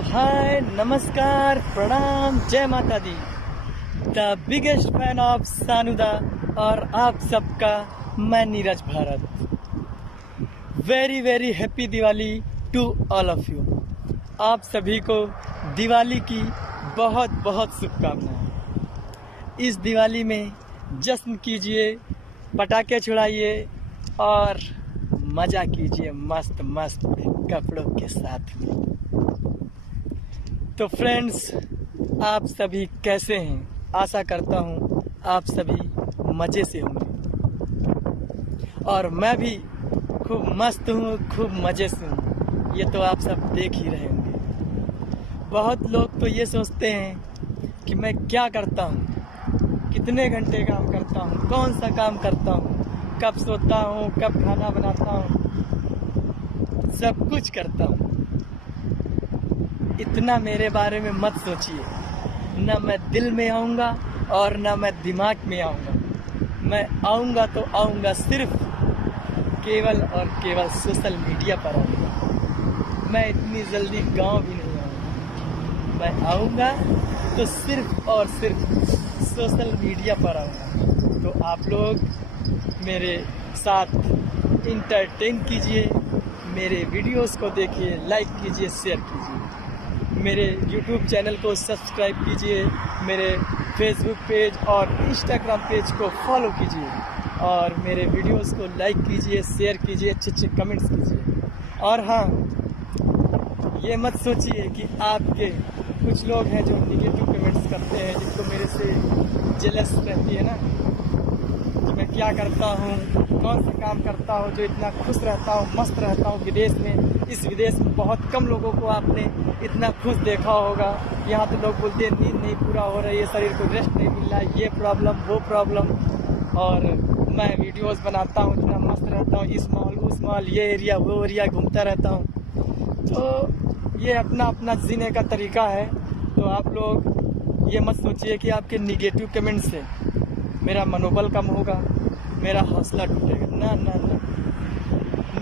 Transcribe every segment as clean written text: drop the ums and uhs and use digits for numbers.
हाय, नमस्कार, प्रणाम, जय माता दी। The biggest fan of Sanuda और आप सबका मैं Neeraj Bharat. Very very happy Diwali to all of you. आप सभी को दिवाली की बहुत बहुत शुभकामनाएं। इस दिवाली में जश्न कीजिए, पटाखे छुड़ाइए और मज़ा कीजिए मस्त मस्त कपड़ों के साथ में। तो फ्रेंड्स, आप सभी कैसे हैं? आशा करता हूँ आप सभी मज़े से होंगे और मैं भी खूब मस्त हूँ, खूब मज़े से हूँ। ये तो आप सब देख ही रहे होंगे। बहुत लोग तो ये सोचते हैं कि मैं क्या करता हूँ, कितने घंटे काम करता हूँ, कौन सा काम करता हूँ, कब सोता हूँ, कब खाना बनाता हूँ, सब कुछ करता हूँ। इतना मेरे बारे में मत सोचिए। न मैं दिल में आऊँगा और न मैं दिमाग में आऊँगा। मैं आऊँगा तो आऊँगा सिर्फ केवल और केवल सोशल मीडिया पर आऊँगा। मैं इतनी जल्दी गांव भी नहीं आऊँगा। मैं आऊँगा तो सिर्फ और सिर्फ सोशल मीडिया पर आऊँगा। तो आप लोग मेरे साथ इंटरटेन कीजिए, मेरे वीडियोस को देखिए, लाइक कीजिए, शेयर कीजिए, मेरे YouTube चैनल को सब्सक्राइब कीजिए, मेरे फेसबुक पेज और इंस्टाग्राम पेज को फॉलो कीजिए और मेरे वीडियोस को लाइक कीजिए, शेयर कीजिए, अच्छे अच्छे कमेंट्स कीजिए। और हाँ, ये मत सोचिए कि आपके कुछ लोग हैं जो निगेटिव कमेंट्स करते हैं, जिनको मेरे से जेलस रहती है ना कि मैं क्या करता हूँ, कौन सा काम करता हूँ जो इतना खुश रहता हूँ, मस्त रहता हूँ विदेश में। इस विदेश में बहुत कम लोगों को आपने इतना खुश देखा होगा। यहाँ तो लोग बोलते हैं नींद नहीं पूरा हो रही है, शरीर को रेस्ट नहीं मिल रहा है, ये प्रॉब्लम वो प्रॉब्लम। और मैं वीडियोस बनाता हूँ, इतना मस्त रहता हूँ, इस मॉल उस मॉल, ये एरिया वो एरिया घूमता रहता हूँ। तो ये अपना अपना जीने का तरीका है। तो आप लोग ये मत सोचिए कि आपके निगेटिव कमेंट से मेरा मनोबल कम होगा, मेरा हौसला टूटेगा। ना ना ना,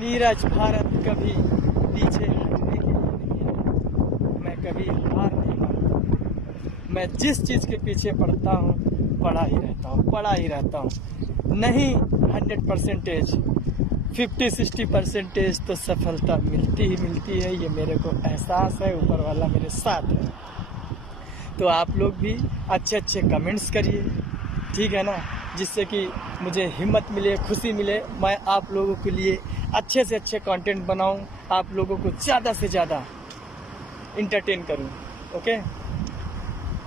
नीरज भारत कभी पीछे हटने के लिए नहीं है। मैं कभी हार नहीं मानता। मैं जिस चीज़ के पीछे पड़ता हूँ, पड़ा ही रहता हूँ। नहीं 100%, 50-60% तो सफलता मिलती ही मिलती है। ये मेरे को एहसास है, ऊपर वाला मेरे साथ है। तो आप लोग भी अच्छे अच्छे कमेंट्स करिए, ठीक है ना, जिससे कि मुझे हिम्मत मिले, खुशी मिले, मैं आप लोगों के लिए अच्छे से अच्छे कंटेंट बनाऊं, आप लोगों को ज़्यादा से ज़्यादा इंटरटेन करूं। ओके।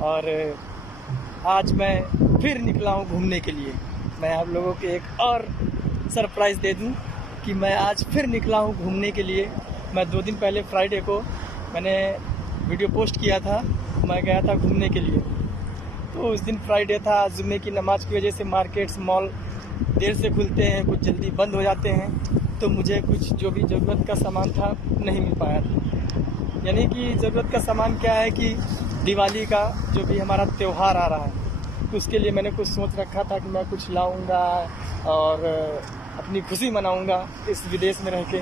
और आज मैं फिर निकला हूं घूमने के लिए। मैं आप लोगों को एक और सरप्राइज़ दे दूं कि मैं आज फिर निकला हूं घूमने के लिए। मैं 2 दिन पहले फ्राइडे को मैंने वीडियो पोस्ट किया था, मैं गया था घूमने के लिए। तो उस दिन फ्राइडे था, जुम्मे की नमाज की वजह से मार्केट्स मॉल देर से खुलते हैं, कुछ जल्दी बंद हो जाते हैं। तो मुझे कुछ जो भी ज़रूरत का सामान था नहीं मिल पाया था। यानी कि ज़रूरत का सामान क्या है कि दिवाली का जो भी हमारा त्यौहार आ रहा है, तो उसके लिए मैंने कुछ सोच रखा था कि मैं कुछ लाऊंगा और अपनी खुशी मनाऊंगा इस विदेश में रह के।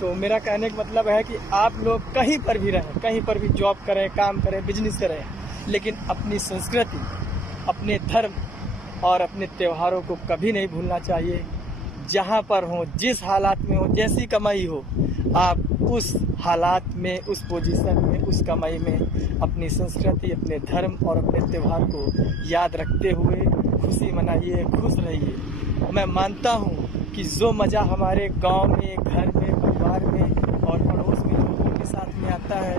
तो मेरा कहने का मतलब है कि आप लोग कहीं पर भी रहें, कहीं पर भी जॉब करें, काम करें, बिजनेस करें, लेकिन अपनी संस्कृति, अपने धर्म और अपने त्योहारों को कभी नहीं भूलना चाहिए। जहाँ पर हो, जिस हालात में हो, जैसी कमाई हो, आप उस हालात में, उस पोजीशन में, उस कमाई में अपनी संस्कृति, अपने धर्म और अपने त्यौहार को याद रखते हुए खुशी मनाइए, खुश रहिए। मैं मानता हूँ कि जो मज़ा हमारे गांव में, घर में, परिवार में और पड़ोस में लोगों के साथ में आता है,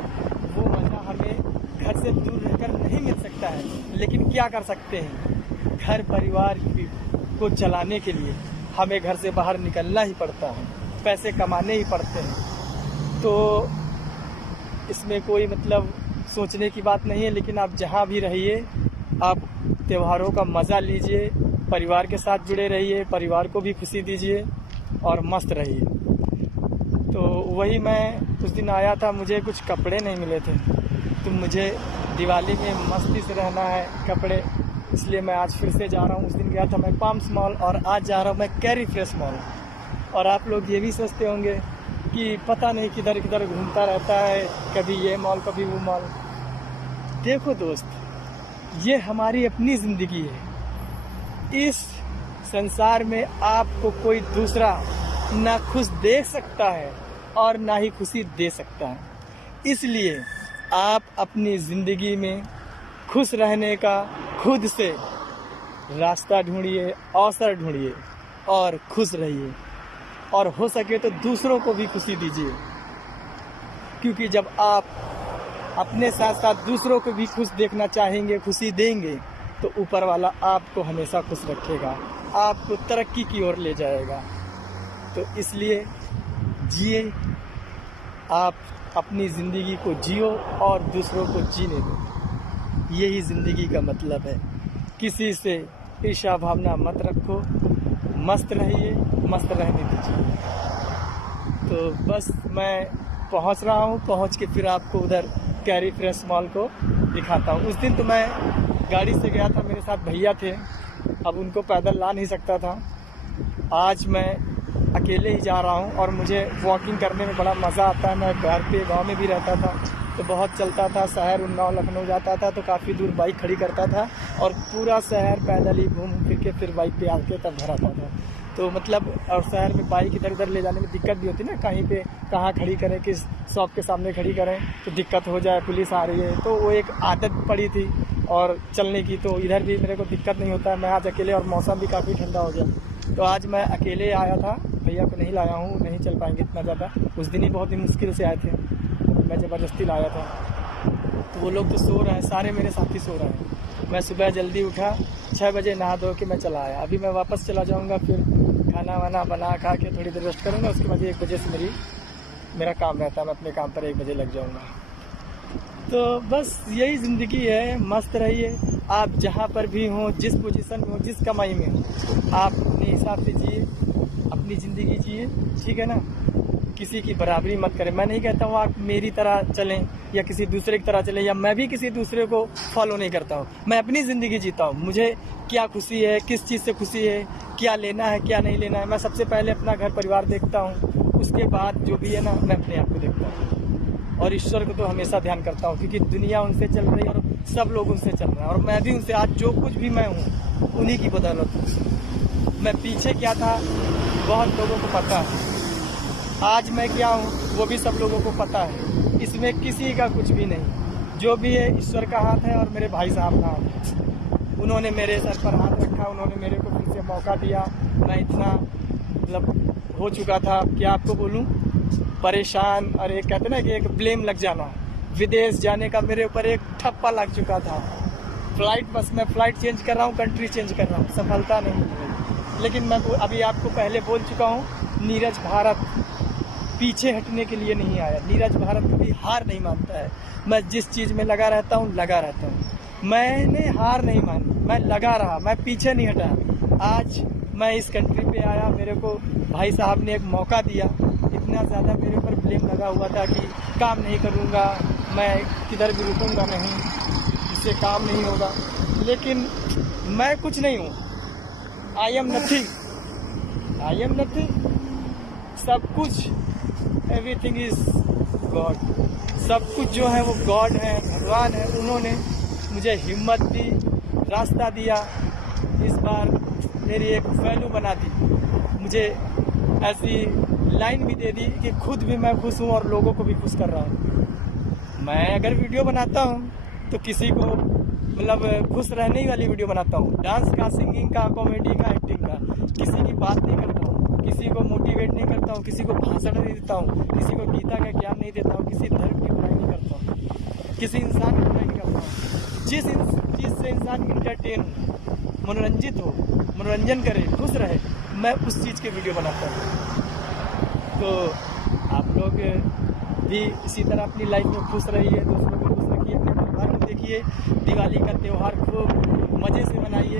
वो मज़ा हमें घर से दूर रहकर नहीं मिल सकता है। लेकिन क्या कर सकते हैं, घर परिवार को चलाने के लिए हमें घर से बाहर निकलना ही पड़ता है, पैसे कमाने ही पड़ते हैं। तो इसमें कोई मतलब सोचने की बात नहीं है। लेकिन आप जहाँ भी रहिए, आप त्योहारों का मज़ा लीजिए, परिवार के साथ जुड़े रहिए, परिवार को भी खुशी दीजिए और मस्त रहिए। तो वही मैं उस दिन आया था, मुझे कुछ कपड़े नहीं मिले थे, तो मुझे दिवाली में मस्ती से रहना है कपड़े, इसलिए मैं आज फिर से जा रहा हूँ। उस दिन गया था मैं पाम्स मॉल और आज जा रहा हूँ मैं कैरी फ्रेश मॉल। और आप लोग ये भी सोचते होंगे कि पता नहीं किधर किधर घूमता रहता है, कभी ये मॉल कभी वो मॉल। देखो दोस्त, ये हमारी अपनी ज़िंदगी है। इस संसार में आपको कोई दूसरा ना खुश देख सकता है और ना ही खुशी दे सकता है। इसलिए आप अपनी ज़िंदगी में खुश रहने का खुद से रास्ता ढूंढिए, अवसर ढूंढिए और खुश रहिए, और हो सके तो दूसरों को भी खुशी दीजिए, क्योंकि जब आप अपने साथ साथ दूसरों को भी खुश देखना चाहेंगे, खुशी देंगे, तो ऊपर वाला आपको हमेशा खुश रखेगा, आपको तरक्की की ओर ले जाएगा। तो इसलिए जिए, आप अपनी ज़िंदगी को जियो और दूसरों को जीने दो। यही ज़िंदगी का मतलब है। किसी से ईर्ष्या भावना मत रखो, मस्त रहिए, मस्त रहने दीजिए। तो बस मैं पहुंच रहा हूं, पहुंच के फिर आपको उधर कैरी फ्रेश मॉल को दिखाता हूं। उस दिन तो मैं गाड़ी से गया था, मेरे साथ भैया थे, अब उनको पैदल ला नहीं सकता था। आज मैं अकेले ही जा रहा हूं और मुझे वॉकिंग करने में बड़ा मज़ा आता है। मैं घर पे गांव में भी रहता था तो बहुत चलता था, शहर उन्नाव लखनऊ जाता था तो काफ़ी दूर बाइक खड़ी करता था और पूरा शहर पैदल ही घूम फिर के फिर बाइक पे आके तब घर आता था। तो मतलब, और शहर में बाइक इधर उधर ले जाने में दिक्कत भी होती ना, कहीं पे कहाँ खड़ी करें, किस शॉप के सामने खड़ी करें तो दिक्कत हो जाए, पुलिस आ रही है, तो वो एक आदत पड़ी थी और चलने की। तो इधर भी मेरे को दिक्कत नहीं होता है। मैं आज अकेले, और मौसम भी काफ़ी ठंडा हो गया, तो आज मैं अकेले आया था, भैया को नहीं लाया हूँ, नहीं चल पाएंगे इतना ज़्यादा। उस दिन ही बहुत ही मुश्किल से आए थे, मैं ज़बरदस्ती लाया था। तो वो लोग तो सो रहे हैं, सारे मेरे साथी सो रहे हैं। मैं सुबह जल्दी उठा, 6 बजे नहा धो के मैं चला आया। अभी मैं वापस चला जाऊंगा, फिर खाना वाना बना खा के थोड़ी देर रेस्ट करूंगा, उसके बाद 1 बजे से मेरा काम रहता है, मैं अपने काम पर 1 बजे लग जाऊंगा। तो बस यही ज़िंदगी है, मस्त रहिए। आप जहाँ पर भी हों, जिस पोजीशन में हो, जिस कमाई में हो, आप अपने हिसाब से जिए, अपनी ज़िंदगी जिए, ठीक है ना। किसी की बराबरी मत करें। मैं नहीं कहता हूँ आप मेरी तरह चलें या किसी दूसरे की तरह चलें, या मैं भी किसी दूसरे को फॉलो नहीं करता हूँ। मैं अपनी ज़िंदगी जीता हूँ, मुझे क्या खुशी है, किस चीज़ से खुशी है, क्या लेना है क्या नहीं लेना है। मैं सबसे पहले अपना घर परिवार देखता हूँ, उसके बाद जो भी है ना, मैं अपने आप को देखता हूँ। और ईश्वर को तो हमेशा ध्यान करता हूँ, क्योंकि दुनिया उनसे चल रही है और सब लोग उनसे चल रहे हैं, और मैं भी उनसे। आज जो कुछ भी मैं हूँ उन्हीं की बदौलत हूँ। मैं पीछे क्या था बहुत लोगों को पता है, आज मैं क्या हूँ वो भी सब लोगों को पता है। इसमें किसी का कुछ भी नहीं, जो भी है ईश्वर का हाथ है और मेरे भाई साहब का हाथ है। उन्होंने मेरे सर पर हाथ रखा, उन्होंने मेरे को फिर से मौका दिया। मैं इतना मतलब हो चुका था, क्या आपको बोलूँ, परेशान। और एक कहते ना कि एक ब्लेम लग जाना, विदेश जाने का मेरे ऊपर एक ठप्पा लग चुका था। फ्लाइट, बस मैं फ़्लाइट चेंज कर रहा हूँ, कंट्री चेंज कर रहा हूँ, सफलता नहीं मिल रही। लेकिन मैं अभी आपको पहले बोल चुका हूँ, नीरज भारत पीछे हटने के लिए नहीं आया। नीरज भारत कभी हार नहीं मानता है। मैं जिस चीज़ में लगा रहता हूँ, लगा रहता हूँ। मैंने हार नहीं मानी, मैं लगा रहा, मैं पीछे नहीं हटा। आज मैं इस कंट्री पे आया, मेरे को भाई साहब ने एक मौका दिया। इतना ज़्यादा मेरे ऊपर ब्लेम लगा हुआ था कि काम नहीं करूँगा, मैं किधर भी रुकूँगा नहीं, इससे काम नहीं होगा। लेकिन मैं कुछ नहीं हूँ, I am nothing, I am nothing. सब कुछ, एवरीथिंग इज गॉड। सब कुछ जो है वो गॉड है, भगवान है। उन्होंने मुझे हिम्मत दी, रास्ता दिया। इस बार मेरी एक वैल्यू बना दी, मुझे ऐसी लाइन भी दे दी कि खुद भी मैं खुश हूँ और लोगों को भी खुश कर रहा हूँ। मैं अगर वीडियो बनाता हूँ तो किसी को मतलब खुश रहने ही वाली वीडियो बनाता हूँ, डांस का, सिंगिंग का, कॉमेडी का, एक्टिंग का। किसी की बात नहीं करता हूँ, किसी को मोटिवेट नहीं करता हूँ, किसी को भाषण नहीं देता हूँ, किसी को गीता का ज्ञान नहीं देता हूँ, किसी धर्म की बुराई नहीं करता हूँ, किसी इंसान की बुराई नहीं करता हूँ। जिस चीज़ से इंसान इंटरटेन हो, मनोरंजित हो, मनोरंजन करे, खुश रहे, मैं उस चीज़ के वीडियो बनाता हूँ। तो आप लोग भी इसी तरह अपनी लाइफ में खुश रहिए, दूसरों को खुश रखिए, अपने परिवार को देखिए। दिवाली का त्यौहार खूब मज़े से मनाइए।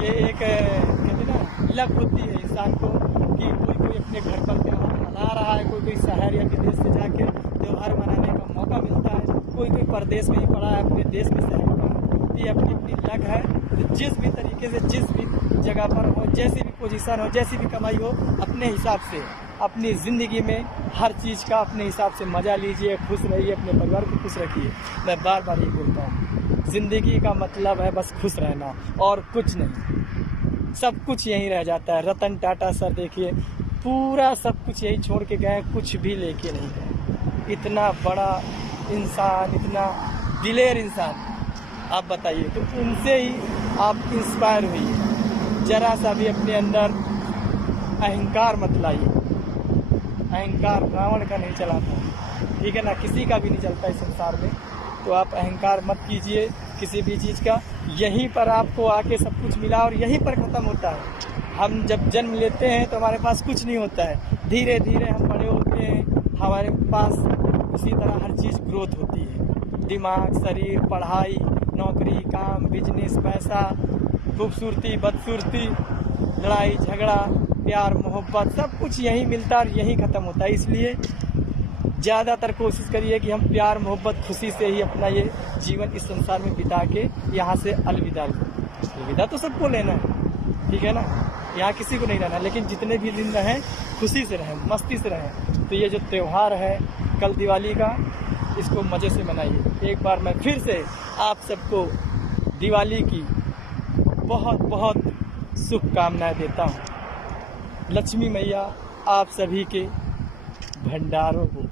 ये एक कहते ना लक होती है इंसान को कि कोई अपने घर पर त्यौहार मना रहा है, कोई शहर या विदेश से जाके त्यौहार मनाने का मौका मिलता है, कोई परदेश में ही पड़ा है, अपने देश में शहर में। ये अपनी अपनी लक है। जिस भी तरीके से, जिस भी जगह पर हो, जैसी भी पोजीशन हो, जैसी भी कमाई हो, अपने हिसाब से अपनी ज़िंदगी में हर चीज़ का अपने हिसाब से मज़ा लीजिए, खुश रहिए, अपने परिवार को खुश रखिए। मैं बार बार ये बोलता हूँ, ज़िंदगी का मतलब है बस खुश रहना और कुछ नहीं। सब कुछ यहीं रह जाता है। रतन टाटा सर देखिए, पूरा सब कुछ यही छोड़ के गए, कुछ भी लेके नहीं गए। इतना बड़ा इंसान, इतना दिलेर इंसान, आप बताइए। तो उनसे ही आप इंस्पायर हुइए। ज़रा सा भी अपने अंदर अहंकार मत लाइए। अहंकार रावण का नहीं चला था, ठीक है ना, किसी का भी नहीं चलता इस संसार में। तो आप अहंकार मत कीजिए किसी भी चीज़ का। यहीं पर आपको आके सब कुछ मिला और यहीं पर ख़त्म होता है। हम जब जन्म लेते हैं तो हमारे पास कुछ नहीं होता है, धीरे धीरे हम बड़े होते हैं, हमारे पास उसी तरह हर चीज़ ग्रोथ होती है। दिमाग, शरीर, पढ़ाई, नौकरी, काम, बिजनेस, पैसा, खूबसूरती, बदसूरती, लड़ाई झगड़ा, प्यार मोहब्बत, सब कुछ यहीं मिलता है और यहीं ख़त्म होता है। इसलिए ज़्यादातर कोशिश करिए कि हम प्यार मोहब्बत खुशी से ही अपना ये जीवन इस संसार में बिता के यहाँ से अलविदा लें। अलविदा तो सबको लेना है, ठीक है ना, यहाँ किसी को नहीं रहना, लेकिन जितने भी दिन रहें खुशी से रहें, मस्ती से रहें। तो ये जो त्यौहार है कल दिवाली का, इसको मज़े से मनाइए। एक बार मैं फिर से आप सबको दिवाली की बहुत बहुत शुभकामनाएं देता हूँ। लक्ष्मी मैया आप सभी के भंडारों को